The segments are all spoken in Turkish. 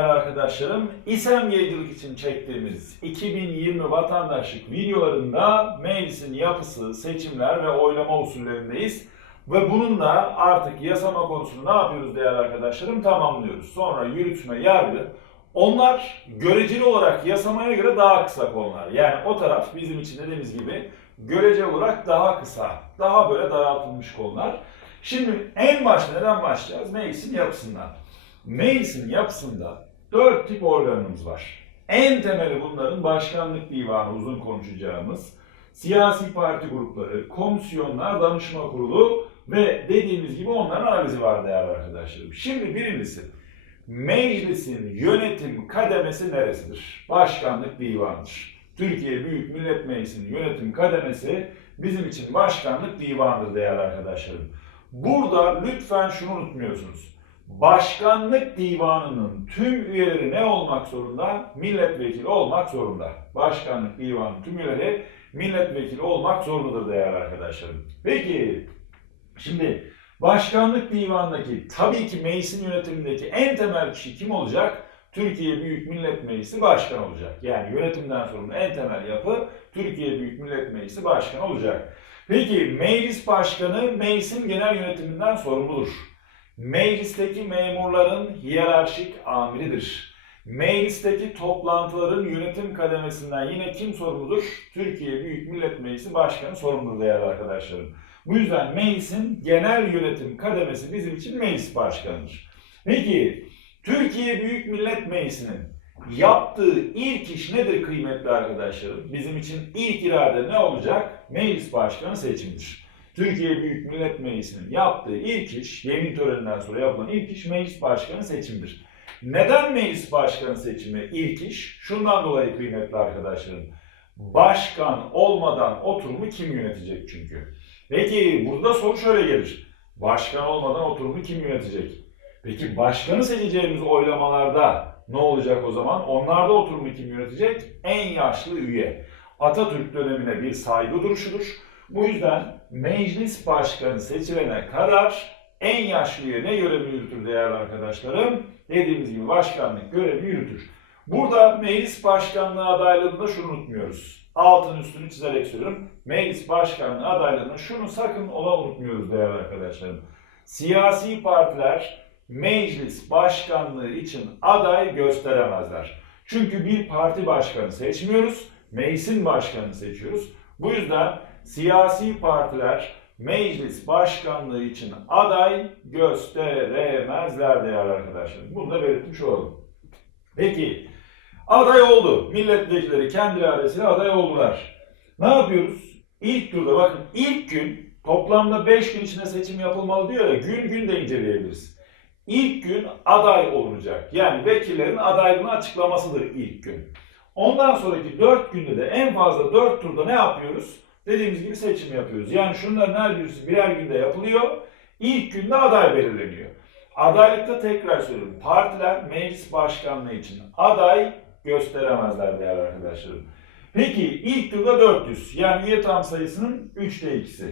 değerli arkadaşlarım. İSEM yayıncılık için çektiğimiz 2020 vatandaşlık videolarında meclisin yapısı, seçimler ve oylama usullerindeyiz. Ve bunun da artık yasama konusunu ne yapıyoruz değerli arkadaşlarım? Tamamlıyoruz. Sonra yürütme, yargı. Onlar göreceli olarak yasamaya göre daha kısa konular. Yani o taraf bizim için dediğimiz gibi göreceli olarak daha kısa, daha böyle daraltılmış konular. Şimdi en başta neden başlayacağız? Meclisin yapısından. Meclisin yapısında dört tip organımız var. En temeli bunların başkanlık divanı uzun konuşacağımız, siyasi parti grupları, komisyonlar, danışma kurulu ve dediğimiz gibi onların analizi var değerli arkadaşlarım. Şimdi birincisi meclisin yönetim kademesi neresidir? Başkanlık divanıdır. Türkiye Büyük Millet Meclisi'nin yönetim kademesi bizim için başkanlık divanıdır değerli arkadaşlarım. Burada lütfen şunu unutmuyorsunuz. Başkanlık divanının tüm üyeleri ne olmak zorunda? Milletvekili olmak zorunda. Başkanlık divanının tüm üyeleri milletvekili olmak zorundadır değerli arkadaşlarım. Peki, şimdi başkanlık divanındaki tabii ki meclisin yönetimindeki en temel kişi kim olacak? Türkiye Büyük Millet Meclisi Başkan olacak. Yani yönetimden sorumlu en temel yapı Türkiye Büyük Millet Meclisi Başkan olacak. Peki meclis başkanı meclisin genel yönetiminden sorumludur. Meclisteki memurların hiyerarşik amiridir. Meclisteki toplantıların yönetim kademesinden yine kim sorumludur? Türkiye Büyük Millet Meclisi Başkanı sorumludur değerli arkadaşlarım. Bu yüzden meclisin genel yönetim kademesi bizim için meclis başkanıdır. Peki Türkiye Büyük Millet Meclisi'nin yaptığı ilk iş nedir kıymetli arkadaşlarım? Bizim için ilk irade ne olacak? Meclis başkanı seçimidir. Türkiye Büyük Millet Meclisi'nin yaptığı ilk iş, yemin töreninden sonra yapılan ilk iş meclis başkanı seçimidir. Neden meclis başkanı seçimi ilk iş? Şundan dolayı kıymetli arkadaşlarım. Başkan olmadan oturumu kim yönetecek çünkü? Peki burada soru şöyle gelir. Başkan olmadan oturumu kim yönetecek? Peki başkanı seçeceğimiz oylamalarda ne olacak o zaman? Onlarda oturumu kim yönetecek? En yaşlı üye. Atatürk dönemine bir saygı duruşudur. Bu yüzden meclis başkanı seçilene kadar en yaşlı üye ne görevini yürütür değerli arkadaşlarım? Dediğimiz gibi başkanlık görevini yürütür. Burada meclis başkanlığı adaylığında şunu unutmuyoruz. Altın üstünü çizerek söylüyorum. Meclis başkanlığı adaylığında şunu sakın ola unutmuyoruz değerli arkadaşlarım. Siyasi partiler meclis başkanlığı için aday gösteremezler. Çünkü bir parti başkanı seçmiyoruz, meclisin başkanını seçiyoruz. Bu yüzden siyasi partiler meclis başkanlığı için aday gösteremezler değerli arkadaşlar. Bunu da belirtmiş olalım. Peki, aday oldu. Milletvekilleri kendi iradesiyle aday oldular. Ne yapıyoruz? İlk turda bakın ilk gün toplamda 5 gün içinde seçim yapılmalı diyor ya gün gün de inceleyebiliriz. İlk gün aday olunacak. Yani vekillerin adaylığını açıklamasıdır ilk gün. Ondan sonraki 4 günde de en fazla 4 turda ne yapıyoruz? Dediğimiz gibi seçim yapıyoruz. Yani şunların her birisi birer günde yapılıyor. İlk günde aday belirleniyor. Adaylıkta tekrar söylüyorum. Partiler meclis başkanlığı için aday gösteremezler değerli arkadaşlarım. Peki ilk turda 400 yani üye tam sayısının 3'te 2'si.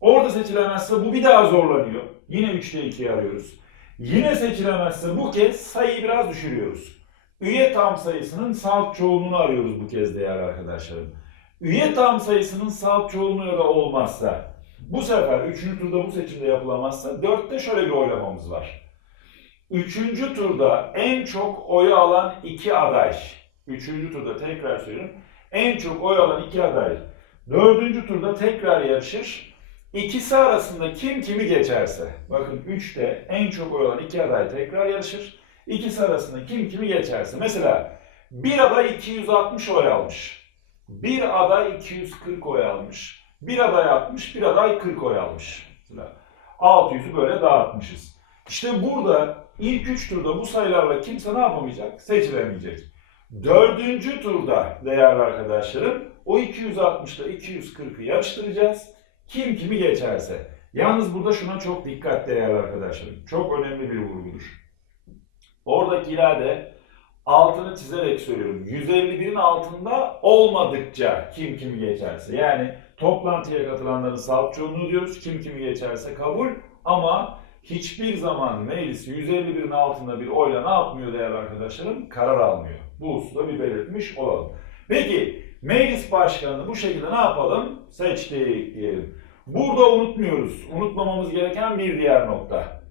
Orada seçilemezse bu bir daha zorlanıyor. Yine 3'te 2'yi arıyoruz. Yine seçilemezse bu kez sayıyı biraz düşürüyoruz. Üye tam sayısının salt çoğunluğunu arıyoruz bu kez değerli arkadaşlarım. Üye tam sayısının salt çoğunluğu da olmazsa, bu sefer 3. turda bu seçimde yapılamazsa 4'te şöyle bir oylamamız var. 3. turda en çok oyu alan iki aday. 3. turda tekrar söylüyorum. En çok oy alan iki aday. 4. turda tekrar yarışır. İkisi arasında kim kimi geçerse, bakın 3'te en çok oy alan iki aday tekrar yarışır. İkisi arasında kim kimi geçerse. Mesela bir aday 260 oy almış. Bir aday 240 oy almış. Bir aday 60, bir aday 40 oy almış. Mesela 600'ü böyle dağıtmışız. İşte burada ilk 3 turda bu sayılarla kimse ne yapamayacak? Seçilemeyecek. Dördüncü turda değerli arkadaşlarım o 260 ile 240'ı yarıştıracağız. Kim kimi geçerse. Yalnız burada şuna çok dikkat değerli arkadaşlarım. Çok önemli bir vurgudur. Oradaki irade altını çizerek söylüyorum. 151'in altında olmadıkça kim kimi geçerse. Yani toplantıya katılanların salt çoğunluğu diyoruz. Kim kimi geçerse kabul ama hiçbir zaman meclis 151'in altında bir oyla ne yapmıyor değerli arkadaşlarım? Karar almıyor. Bu hususta bir belirtmiş olalım. Peki meclis başkanını bu şekilde ne yapalım? Seçtik diyelim. Burada unutmuyoruz. Unutmamamız gereken bir diğer nokta.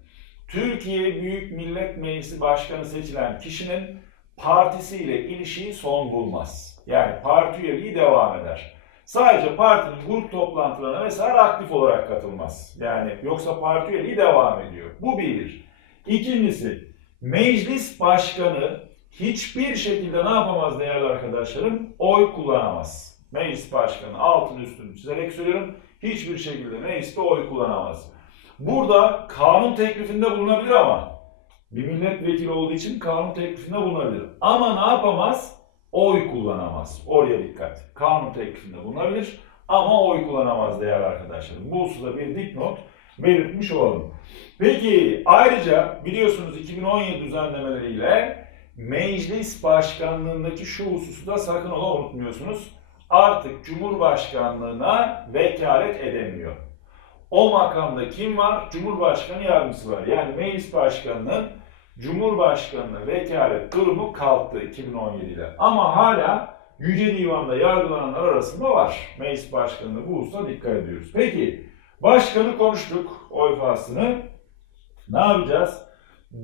Türkiye Büyük Millet Meclisi Başkanı seçilen kişinin partisiyle ilişiği son bulmaz. Yani parti üyeliği devam eder. Sadece partinin grup toplantılarına vesaire aktif olarak katılmaz. Yani yoksa parti üyeliği devam ediyor. Bu bir. İkincisi, meclis başkanı hiçbir şekilde ne yapamaz değerli arkadaşlarım? Oy kullanamaz. Meclis başkanı altını üstünü çizerek söylüyorum. Hiçbir şekilde mecliste oy kullanamaz. Burada kanun teklifinde bulunabilir ama bir milletvekili olduğu için kanun teklifinde bulunabilir. Ama ne yapamaz? Oy kullanamaz. Oraya dikkat. Kanun teklifinde bulunabilir ama oy kullanamaz değerli arkadaşlarım. Bu hususta bir dipnot belirtmiş olalım. Peki ayrıca biliyorsunuz 2017 düzenlemeleriyle meclis başkanlığındaki şu hususu da sakın ola unutmuyorsunuz. Artık Cumhurbaşkanlığına vekalet edemiyor. O makamda kim var? Cumhurbaşkanı yardımcısı var. Yani meclis başkanının Cumhurbaşkanına vekalet durumu kalktı 2017 ile. Ama hala Yüce Divan'da yargılananlar arasında var. Meclis başkanına bu hususa dikkat ediyoruz. Peki başkanı konuştuk oy faslını. Ne yapacağız?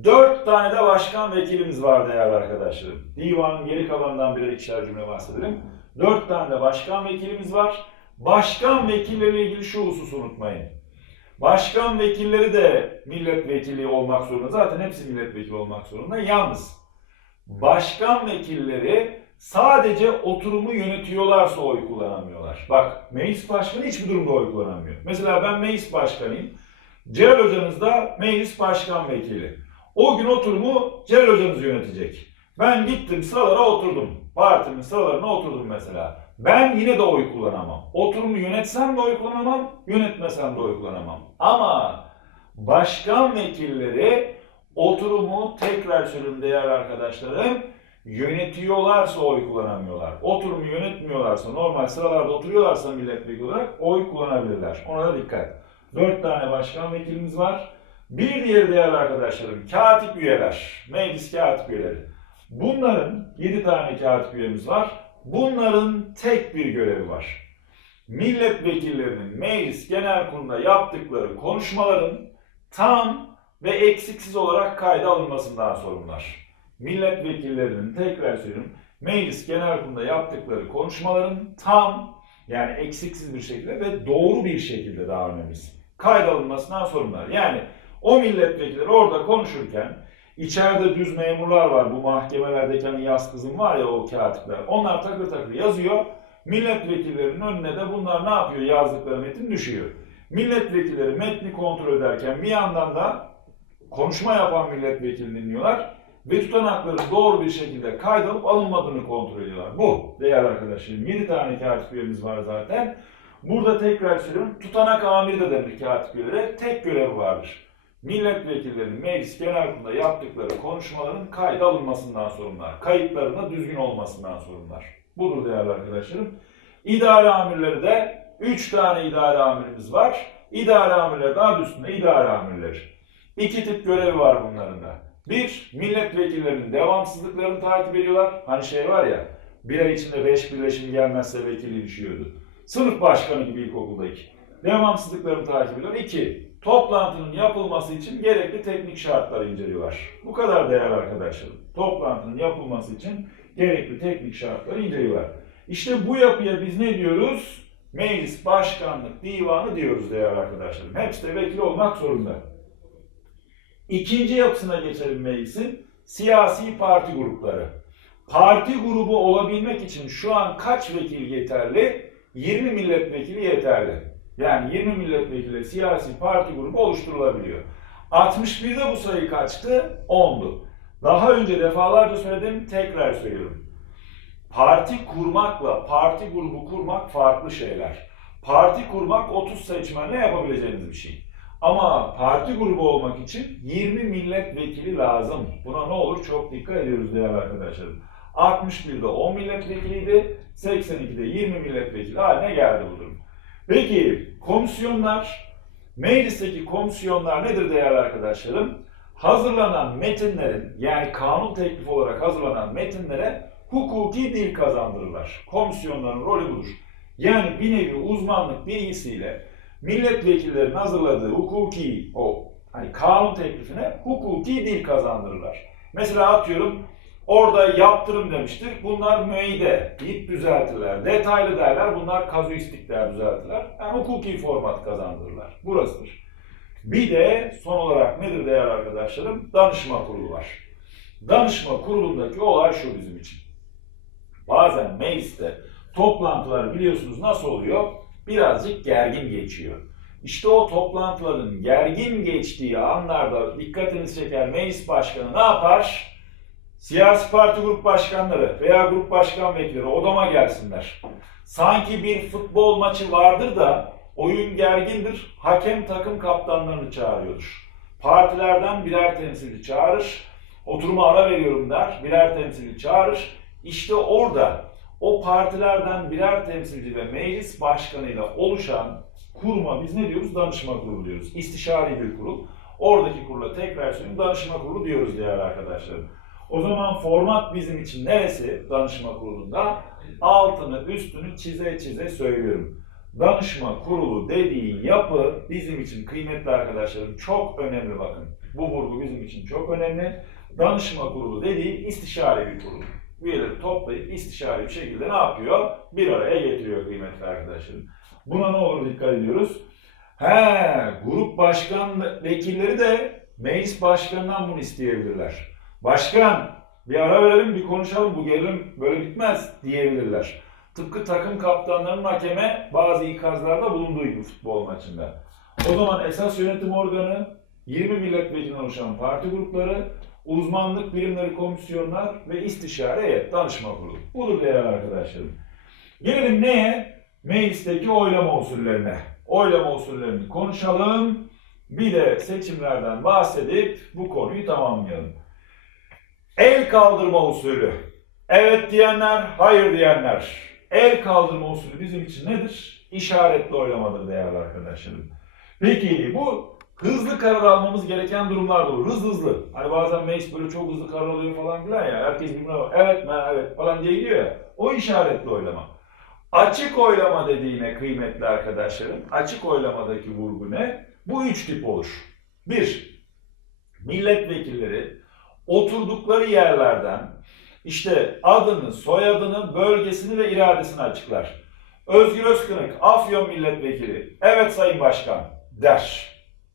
Dört tane de başkan vekilimiz var değerli arkadaşlarım. Divanın geri kalanından birer ikişer cümle bahsedelim. Dört tane de başkan vekilimiz var. Başkan vekilleriyle ilgili şu hususu unutmayın. Başkan vekilleri de milletvekili olmak zorunda. Zaten hepsi milletvekili olmak zorunda. Yalnız başkan vekilleri sadece oturumu yönetiyorlarsa oy kullanamıyorlar. Bak meclis başkanı hiçbir durumda oy kullanamıyor. Mesela ben meclis başkanıyım. Celal hocanız da meclis başkan vekili. O gün oturumu Celal hocanız yönetecek. Ben gittim sıralara oturdum. Partimin sıralarına oturdum mesela. Ben yine de oy kullanamam. Oturumu yönetsem de oy kullanamam, yönetmesem de oy kullanamam. Ama başkan vekilleri oturumu tekrar söylüyorum değerli arkadaşlarım yönetiyorlarsa oy kullanamıyorlar. Oturumu yönetmiyorlarsa, normal sıralarda oturuyorlarsa milletvekili olarak oy kullanabilirler. Ona da dikkat. Dört tane başkan vekilimiz var. Bir diğeri değerli arkadaşlarım katip üyeler, meclis katip üyeleri. Bunların 7 tane katip üyemiz var. Bunların tek bir görevi var. Milletvekillerinin meclis genel kurulunda yaptıkları konuşmaların tam ve eksiksiz olarak kayda alınmasından sorumlular. Milletvekillerinin tekrar söylüyorum meclis genel kurulunda yaptıkları konuşmaların tam yani eksiksiz bir şekilde ve doğru bir şekilde davranmamız kayda alınmasından sorumlular. Yani o milletvekilleri orada konuşurken İçeride düz memurlar var. Bu mahkemelerdeki hani yaz kızım var ya o katipler. Onlar takır takır yazıyor. Milletvekillerinin önüne de bunlar ne yapıyor? Yazdıkları metin düşüyor. Milletvekilleri metni kontrol ederken bir yandan da konuşma yapan milletvekilini dinliyorlar ve tutanakların doğru bir şekilde kaydalıp alınmadığını kontrol ediyorlar. Bu değerli arkadaşlarım. 7 tane katip üyemiz var zaten. Burada tekrar söylüyorum. Tutanak amiri de denir katip üyelere. Tek görevi vardır milletvekillerinin meclis genel kurulunda yaptıkları konuşmaların kayda alınmasından sorumlular. Kayıtlarında düzgün olmasından sorumlular. Budur değerli arkadaşlarım. İdare amirleri de 3 tane idare amirimiz var. İdare amirleri adı üstünde idare amirleri. İki tip görevi var bunların da. Bir, milletvekillerinin devamsızlıklarını takip ediyorlar. Hani şey var ya, bir ay içinde beş birleşim gelmezse vekili düşüyordu. Sınıf başkanı gibi ilkokuldaki. Devamsızlıklarını takip ediyor. İki, toplantının yapılması için gerekli teknik şartları inceliyorlar. Bu kadar değerli arkadaşlarım. Toplantının yapılması için gerekli teknik şartları inceliyorlar. İşte bu yapıya biz ne diyoruz? Meclis Başkanlık Divanı diyoruz değerli arkadaşlarım. Hepsi de vekil olmak zorunda. İkinci yapısına geçelim meclisin. Siyasi parti grupları. Parti grubu olabilmek için şu an kaç vekil yeterli? 20 milletvekili yeterli. Yani 20 milletvekili siyasi parti grubu oluşturulabiliyor. 61'de bu sayı kaçtı? 10'du. Daha önce defalarca söyledim, tekrar söylüyorum. Parti kurmakla parti grubu kurmak farklı şeyler. Parti kurmak 30 seçmenle yapabileceğiniz bir şey. Ama parti grubu olmak için 20 milletvekili lazım. Buna ne olur çok dikkat ediyoruz değerli arkadaşlarım. 61'de 10 milletvekiliydi, 82'de 20 milletvekili haline geldi bu durum. Peki komisyonlar Meclisteki komisyonlar nedir değerli arkadaşlarım? Hazırlanan metinlerin yani kanun teklifi olarak hazırlanan metinlere hukuki dil kazandırırlar. Komisyonların rolü budur. Yani bir nevi uzmanlık bilgisiyle milletvekillerinin hazırladığı hukuki o hani kanun teklifine hukuki dil kazandırırlar. Mesela atıyorum orada yaptırım demiştir. Bunlar müeyyide deyip düzeltirler. Detaylı derler. Bunlar kazuistik der düzeltirler. Yani hukuki format kazandırırlar. Burasıdır. Bir de son olarak nedir değerli arkadaşlarım? Danışma kurulu var. Danışma kurulundaki olay şu bizim için. Bazen mecliste toplantılar biliyorsunuz nasıl oluyor? Birazcık gergin geçiyor. İşte o toplantıların gergin geçtiği anlarda dikkatinizi çeken meclis başkanı ne yapar? Siyasi parti grup başkanları veya grup başkan vekilleri odama gelsinler. Sanki bir futbol maçı vardır da oyun gergindir. Hakem takım kaptanlarını çağırıyordur. Partilerden birer temsilci çağırır. Oturuma ara veriyorum der. Birer temsilci çağırır. İşte orada o partilerden birer temsilci ve meclis başkanıyla oluşan kuruma biz ne diyoruz? Danışma kurulu diyoruz. İstişari bir kurul. Oradaki kurula tekrar söyleyeyim danışma kurulu diyoruz değerli arkadaşlarım. O zaman format bizim için neresi danışma kurulunda? Altını üstünü çize çize söylüyorum. Danışma kurulu dediği yapı bizim için kıymetli arkadaşlarım çok önemli bakın. Bu vurgu bizim için çok önemli. Danışma kurulu dediği istişare bir kurul. Üyeleri toplayıp istişare bir şekilde ne yapıyor? Bir araya getiriyor kıymetli arkadaşlarım. Buna ne olur dikkat ediyoruz. He, grup başkan vekilleri de meclis başkanından bunu isteyebilirler. Başkan bir ara verelim bir konuşalım bu gerilim böyle bitmez diyebilirler. Tıpkı takım kaptanlarının hakeme bazı ikazlarda bulunduğu gibi futbol maçında. O zaman esas yönetim organı 20 milletvekilinden oluşan parti grupları, uzmanlık birimleri komisyonlar ve istişare heyet, danışma kurulu. Budur değerli arkadaşlarım. Gelelim neye? Meclisteki oylama usullerine. Oylama usullerini konuşalım. Bir de seçimlerden bahsedip bu konuyu tamamlayalım. El kaldırma usulü. Evet diyenler, hayır diyenler. El kaldırma usulü bizim için nedir? İşaretli oylamadır değerli arkadaşlarım. Peki bu hızlı karar almamız gereken durumlar olur. Hızlı hızlı. Hani bazen meclis böyle çok hızlı karar alıyor falan filan ya. Herkes birbirine bak, evet mi evet falan diye gidiyor ya. O işaretli oylama. Açık oylama dediğine kıymetli arkadaşlarım, açık oylamadaki vurgu ne? Bu üç tip olur. Bir, milletvekilleri oturdukları yerlerden işte adını, soyadını, bölgesini ve iradesini açıklar. Özgür Özkınık, Afyon Milletvekili, evet Sayın Başkan der.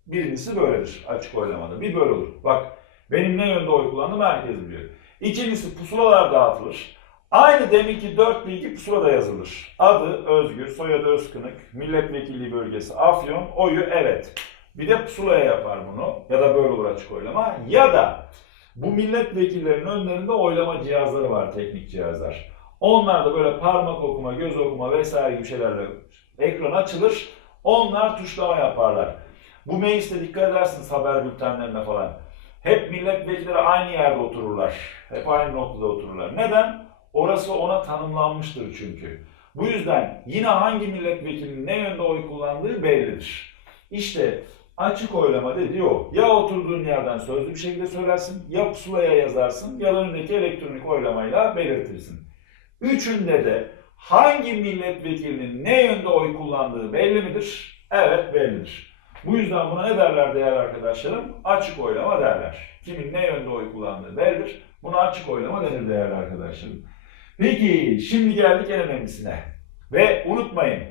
Birincisi böyledir açık oylamada. Bir böyle olur. Bak benim ne yönde oy kullandığımı herkes biliyor. İkincisi pusulalar dağıtılır. Aynı deminki dört bilgi pusulada yazılır. Adı Özgür, soyadı Özkınık, milletvekilliği bölgesi Afyon, oyu evet. Bir de pusulaya yapar bunu ya da böyle olur açık oylama ya da bu milletvekillerinin önlerinde oylama cihazları var, teknik cihazlar. Onlar da böyle parmak okuma, göz okuma vesaire gibi şeylerle ekran açılır. Onlar tuşlama yaparlar. Bu mecliste dikkat edersiniz haber bültenlerine falan. Hep milletvekilleri aynı yerde otururlar. Hep aynı noktada otururlar. Neden? Orası ona tanımlanmıştır çünkü. Bu yüzden yine hangi milletvekilinin ne yönde oy kullandığı bellidir. İşte açık oylama dediği o. Ya oturduğun yerden sözlü bir şekilde söylersin, ya pusulaya yazarsın, ya da önündeki elektronik oylamayla belirtirsin. Üçünde de hangi milletvekilinin ne yönde oy kullandığı belli midir? Evet bellidir. Bu yüzden buna ne derler değerli arkadaşlarım? Açık oylama derler. Kimin ne yönde oy kullandığı bellidir. Buna açık oylama denir değerli arkadaşlarım. Peki şimdi geldik en önemlisine. Ve unutmayın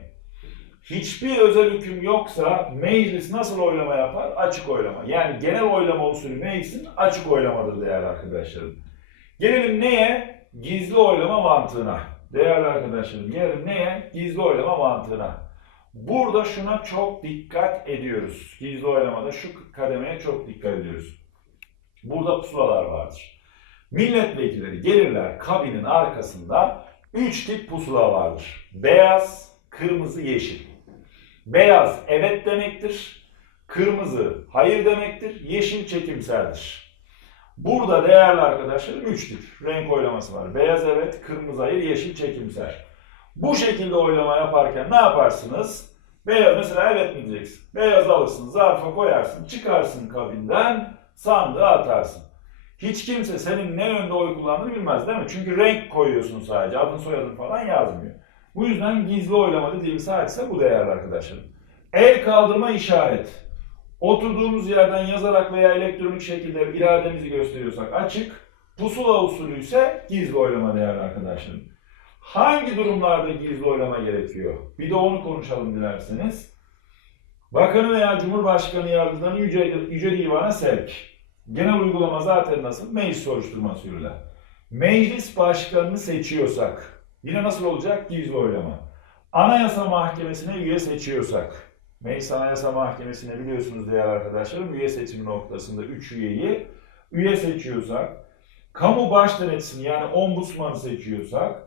hiçbir özel hüküm yoksa meclis nasıl oylama yapar? Açık oylama. Yani genel oylama usulü meclisin açık oylamadır değerli arkadaşlarım. Gelelim neye? Gizli oylama mantığına. Değerli arkadaşlarım gelelim neye? Gizli oylama mantığına. Burada şuna çok dikkat ediyoruz. Gizli oylamada şu kademeye çok dikkat ediyoruz. Burada pusulalar vardır. Milletvekilleri gelirler kabinin arkasında üç tip pusula vardır. Beyaz, kırmızı, yeşil. Beyaz evet demektir. Kırmızı hayır demektir. Yeşil çekimseldir. Burada değerli arkadaşlarım üç tip renk oylaması var. Beyaz evet, kırmızı hayır, yeşil çekimser. Bu şekilde oylama yaparken ne yaparsınız? Beyaz mesela evet mi diyeceksin. Beyaz alırsın, zarfa koyarsın, çıkarsın kabinden, sandığa atarsın. Hiç kimse senin ne yönde oy kullandığını bilmez değil mi? Çünkü renk koyuyorsun sadece, adın soyadın falan yazmıyor. Bu yüzden gizli oylama dediğimiz hadise bu değerli arkadaşlarım. El kaldırma işaret. Oturduğumuz yerden yazarak veya elektronik şekilde irademizi gösteriyorsak açık, pusula usulü ise gizli oylama değerli arkadaşlarım. Hangi durumlarda gizli oylama gerekiyor? Bir de onu konuşalım dilerseniz. Bakanı veya Cumhurbaşkanı yardımcılarını Yüce, Yüce Divan'a sevk. Genel uygulama zaten nasıl? Meclis soruşturması yürürler. Meclis başkanını seçiyorsak, yine nasıl olacak? Gizli oylama. Anayasa Mahkemesi'ne üye seçiyorsak, Meclis Anayasa Mahkemesi'ne biliyorsunuz değerli arkadaşlarım, üye seçimi noktasında 3 üyeyi üye seçiyorsak, kamu baş denetçisini yani ombudsmanı seçiyorsak,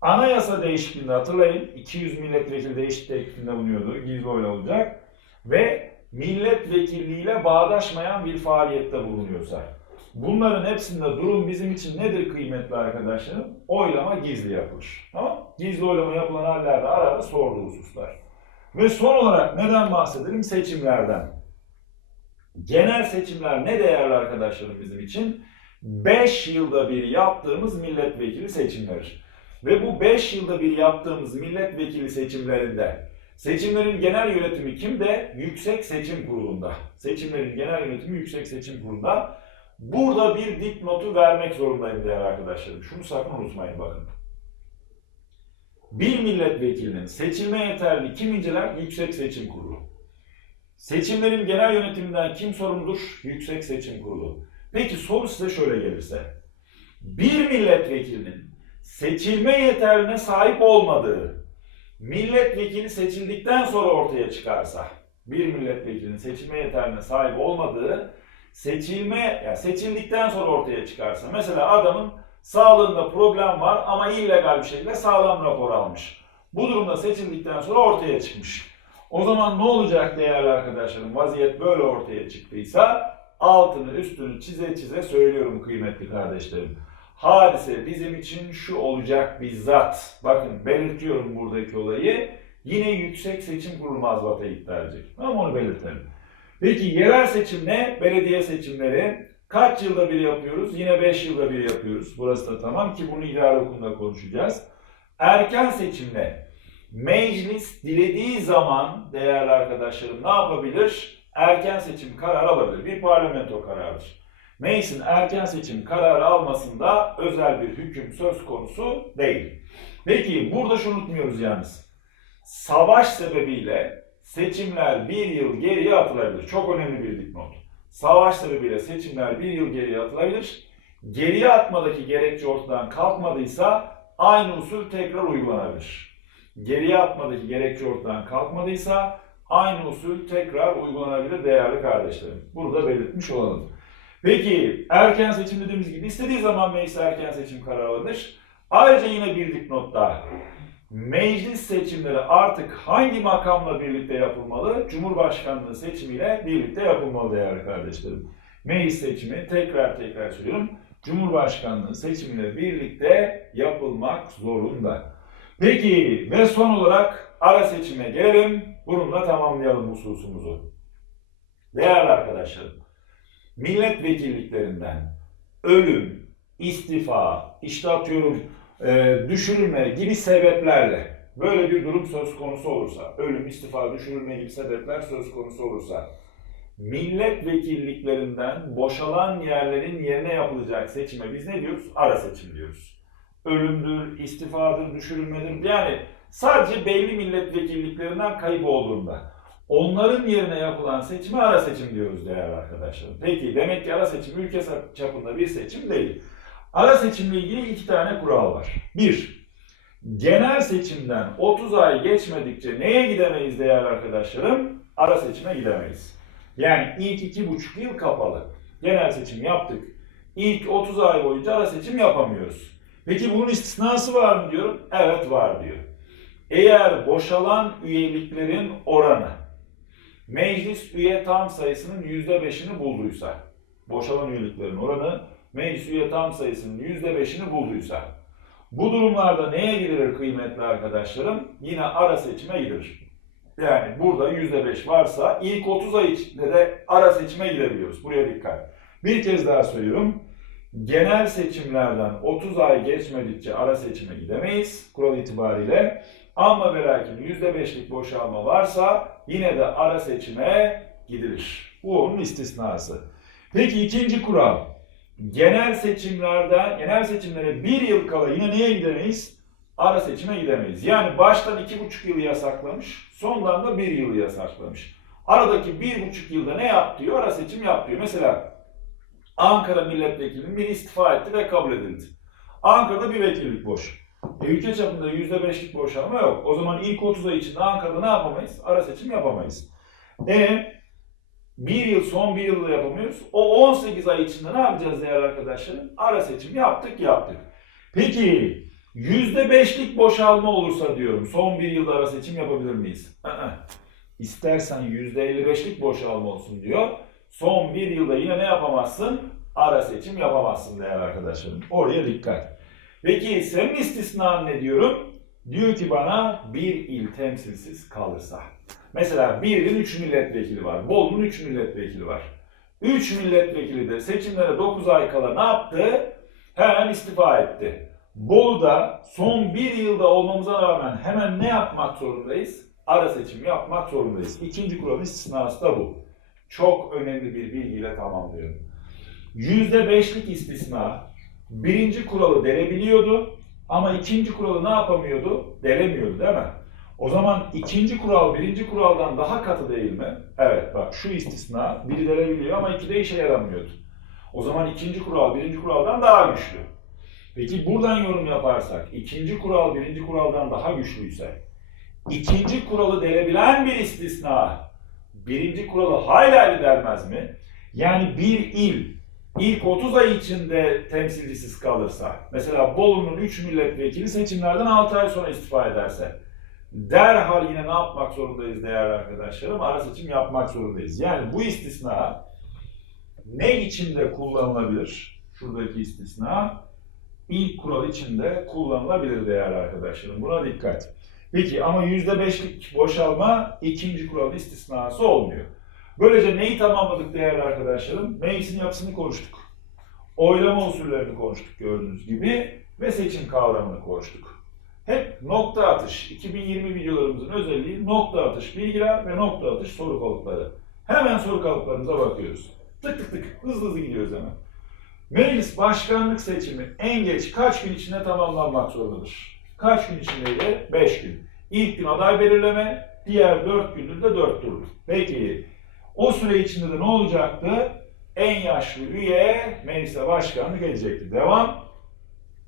anayasa değişikliğinde hatırlayın 200 milletvekili değişiklik teklifinde bulunuyordu, gizli oy olacak ve milletvekilliğiyle bağdaşmayan bir faaliyette bulunuyorsa. Bunların hepsinde durum bizim için nedir kıymetli arkadaşlarım? Oylama gizli yapılır. Tamam? Gizli oylama yapılan hallerde arada sorduğu hususlar. Ve son olarak neden bahsedelim? Seçimlerden. Genel seçimler ne değerli arkadaşlarım bizim için? 5 yılda bir yaptığımız milletvekili seçimleri. Ve bu 5 yılda bir yaptığımız milletvekili seçimlerinde seçimlerin genel yönetimi kimde? Yüksek Seçim Kurulu'nda. Seçimlerin genel yönetimi Yüksek Seçim Kurulu'nda. Burada bir dipnotu vermek zorundayım değerli arkadaşlarım. Şunu sakın unutmayın bakın. Bir milletvekilinin seçilme yeterli kim inceler? Yüksek Seçim Kurulu. Seçimlerin genel yönetiminden kim sorumludur? Yüksek Seçim Kurulu. Peki soru size şöyle gelirse. Bir milletvekilinin seçilme yeterliğine sahip olmadığı milletvekili seçildikten sonra ortaya çıkarsa, bir milletvekilinin seçilme yeterliğine sahip olmadığı seçilme, yani seçildikten sonra ortaya çıkarsa, mesela adamın sağlığında problem var ama illegal bir şekilde sağlam rapor almış. Bu durumda seçildikten sonra ortaya çıkmış. O zaman ne olacak değerli arkadaşlarım? Vaziyet böyle ortaya çıktıysa altını üstünü çize çize söylüyorum kıymetli kardeşlerim. Hadise bizim için şu olacak bizzat. Bakın belirtiyorum buradaki olayı. Yine Yüksek Seçim Kurulu mazbata iddia edecek. Ama onu belirtelim. Peki yerel seçim ne? Belediye seçimleri. Kaç yılda bir yapıyoruz? Yine 5 yılda bir yapıyoruz. Burası da tamam ki bunu idare okulunda konuşacağız. Erken seçimle meclis dilediği zaman değerli arkadaşlarım ne yapabilir? Erken seçim kararı alabilir. Bir parlamento kararıdır. Meclisin erken seçim kararı almasında özel bir hüküm söz konusu değil. Peki burada şunu unutmuyoruz yalnız. Savaş sebebiyle seçimler bir yıl geriye atılabilir. Çok önemli bir dipnot. Savaş sebebiyle seçimler bir yıl geriye atılabilir. Geriye atmadaki gerekçe ortadan kalkmadıysa aynı usul tekrar uygulanabilir. Geriye atmadaki gerekçe ortadan kalkmadıysa aynı usul tekrar uygulanabilir değerli kardeşlerim. Burada belirtmiş olalım. Peki erken seçim dediğimiz gibi istediği zaman meclis erken seçim kararı alınır. Ayrıca yine bir dipnot daha. Meclis seçimleri artık hangi makamla birlikte yapılmalı? Cumhurbaşkanlığı seçimiyle birlikte yapılmalı değerli kardeşlerim. Meclis seçimi tekrar tekrar söylüyorum. Cumhurbaşkanlığı seçimiyle birlikte yapılmak zorunda. Peki ve son olarak ara seçime gelelim. Bununla tamamlayalım hususumuzu. Değerli arkadaşlarım, milletvekilliklerinden ölüm, istifa, işte atıyorum e, düşürülme gibi sebeplerle böyle bir durum söz konusu olursa, ölüm, istifa, düşürülme gibi sebepler söz konusu olursa, milletvekilliklerinden boşalan yerlerin yerine yapılacak seçime biz ne diyoruz? Ara seçim diyoruz. Ölümdür, istifadır, düşürülmedir. Yani sadece belli milletvekilliklerinden kayıp olduğunda onların yerine yapılan seçime ara seçim diyoruz değerli arkadaşlarım. Peki demek ki ara seçim ülke çapında bir seçim değil. Ara seçimle ilgili iki tane kural var. Bir, genel seçimden 30 ay geçmedikçe neye gidemeyiz değerli arkadaşlarım? Ara seçime gidemeyiz. Yani ilk iki buçuk yıl kapalı. Genel seçim yaptık. İlk 30 ay boyunca ara seçim yapamıyoruz. Peki bunun istisnası var mı diyorum? Evet var diyor. Eğer boşalan üyeliklerin oranı meclis üye tam sayısının %5'ini bulduysa, boşalan üyeliklerin oranı meclis üye tam sayısının %5'ini bulduysa, bu durumlarda neye gidilir kıymetli arkadaşlarım? Yine ara seçime gidilir. Yani burada %5 varsa ilk 30 ay içinde de ara seçime gidebiliyoruz. Buraya dikkat. Bir kez daha söylüyorum. Genel seçimlerden 30 ay geçmedikçe ara seçime gidemeyiz kural itibariyle. Ama ve lakin %5'lik boşalma varsa yine de ara seçime gidilir. Bu onun istisnası. Peki ikinci kural. Genel seçimlerden, genel seçimlere bir yıl kala yine neye gidemeyiz? Ara seçime gidemeyiz. Yani baştan iki buçuk yılı yasaklamış, sondan da bir yılı yasaklamış. Aradaki bir buçuk yılda ne yap diyor? Ara seçim yap diyor. Mesela Ankara milletvekilinin biri istifa etti ve kabul edildi. Ankara'da bir vekillik boş. E, ülke çapında yüzde beşlik boşalma yok. O zaman ilk 30 ay içinde Ankara'da ne yapamayız? Ara seçim yapamayız. E bir yıl, son bir yılda yapamıyoruz. O 18 ay içinde ne yapacağız değerli arkadaşlarım? Ara seçim yaptık, yaptık. Peki yüzde beşlik boşalma olursa diyorum, son bir yılda ara seçim yapabilir miyiz? Aa, İstersen yüzde 55'lik boşalma olsun diyor. Son bir yılda yine ne yapamazsın? Ara seçim yapamazsın değerli arkadaşlarım. Oraya dikkat. Peki senin istisnan ne diyorum? Diyor ki bana bir il temsilsiz kalırsa. Mesela bir ilin 3 milletvekili var. Bolu'nun 3 milletvekili var. 3 milletvekili de seçimlere 9 ay kala ne yaptı? Hemen istifa etti. Bolu'da son bir yılda olmamıza rağmen hemen ne yapmak zorundayız? Ara seçim yapmak zorundayız. İkinci kuralın istisnası da bu. Çok önemli bir bilgiyle tamamlıyorum. %5'lik istisna birinci kuralı delebiliyordu ama ikinci kuralı ne yapamıyordu? Delemiyordu değil mi? O zaman ikinci kural birinci kuraldan daha katı değil mi? Evet bak şu istisna biri delebiliyor ama iki de işe yaramıyordu. O zaman ikinci kural birinci kuraldan daha güçlü. Peki buradan yorum yaparsak ikinci kural birinci kuraldan daha güçlüyse ikinci kuralı delebilen bir istisna birinci kuralı hayli hayli delmez mi? Yani bir il ilk 30 ay içinde temsilcisiz kalırsa, mesela Bolu'nun 3 milletvekili seçimlerden 6 ay sonra istifa ederse, derhal yine ne yapmak zorundayız değerli arkadaşlarım? Ara seçim yapmak zorundayız. Yani bu istisna ne içinde kullanılabilir? Şuradaki istisna ilk kural içinde kullanılabilir değerli arkadaşlarım. Buna dikkat. Peki ama %5'lik boşalma ikinci kuralın istisnası olmuyor. Böylece neyi tamamladık değerli arkadaşlarım? Meclisin yapısını konuştuk. Oylama usullerini konuştuk gördüğünüz gibi ve seçim kavramını konuştuk. Hep nokta atış, 2020 videolarımızın özelliği nokta atış bilgiler ve nokta atış soru kalıpları. Hemen soru kalıplarımıza bakıyoruz. Tık tık tık, hızlı hızlı gidiyoruz hemen. Meclis başkanlık seçimi en geç kaç gün içinde tamamlanmak zorundadır? Kaç gün içindeydi? 5 gün. İlk gün aday belirleme, diğer 4 gündür de 4 tur. Peki o süre içinde de ne olacaktı? En yaşlı üye meclise başkanlık edecekti. Devam.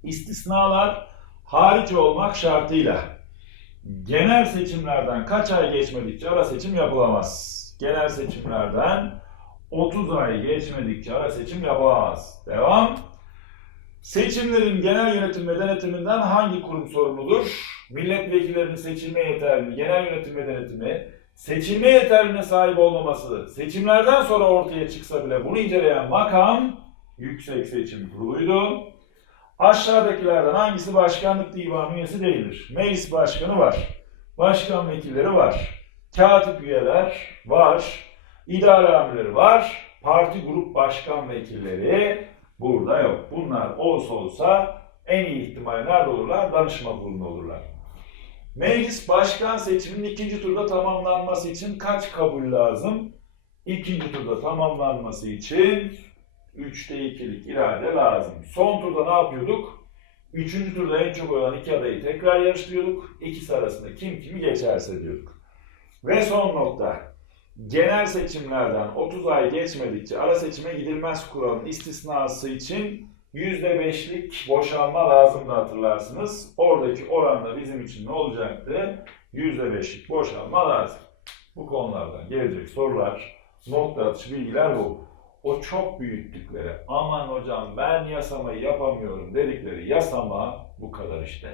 İstisnalar hariç olmak şartıyla genel seçimlerden kaç ay geçmedikçe ara seçim yapılamaz. Genel seçimlerden 30 ay geçmedikçe ara seçim yapılamaz. Devam. Seçimlerin genel yönetim ve denetiminden hangi kurum sorumludur? Milletvekillerinin seçilme yeterli, genel yönetim ve denetimi, seçilme yeterliliğine sahip olmaması, seçimlerden sonra ortaya çıksa bile bunu inceleyen makam Yüksek Seçim Kurulu'ydu. Aşağıdakilerden hangisi başkanlık divanı üyesi değildir? Meclis başkanı var, başkan vekilleri var, katip üyeler var, idare amirleri var, parti grup başkan vekilleri burada yok. Bunlar olsa olsa en iyi ihtimalle nerede olurlar? Danışma kurulunda olurlar. Meclis başkan seçiminin ikinci turda tamamlanması için kaç kabul lazım? İkinci turda tamamlanması için 3'te 2'lik irade lazım. Son turda ne yapıyorduk? Üçüncü turda en çok olan iki adayı tekrar yarıştırıyorduk. İkisi arasında kim kimi geçerse diyorduk. Ve son nokta. Genel seçimlerden 30 ay geçmedikçe ara seçime gidilmez kuralın istisnası için %5'lik boşalma lazımdı hatırlarsınız. Oradaki oranda bizim için ne olacaktı? %5'lik boşalma lazım. Bu konulardan gelecek sorular, nokta atışı bilgiler bu. O çok büyüttükleri, aman hocam ben yasamayı yapamıyorum dedikleri yasama bu kadar işte.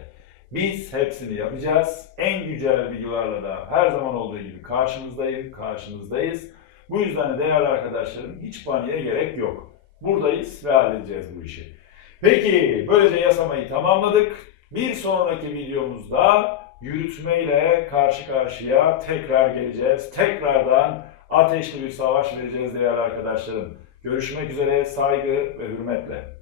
Biz hepsini yapacağız. En güncel videolarla da her zaman olduğu gibi karşınızdayım, karşınızdayız. Bu yüzden de değerli arkadaşlarım hiç paniğe gerek yok. Buradayız ve halledeceğiz bu işi. Peki böylece yasamayı tamamladık. Bir sonraki videomuzda yürütmeyle karşı karşıya tekrar geleceğiz. Tekrardan ateşli bir savaş vereceğiz değerli arkadaşlarım. Görüşmek üzere saygı ve hürmetle.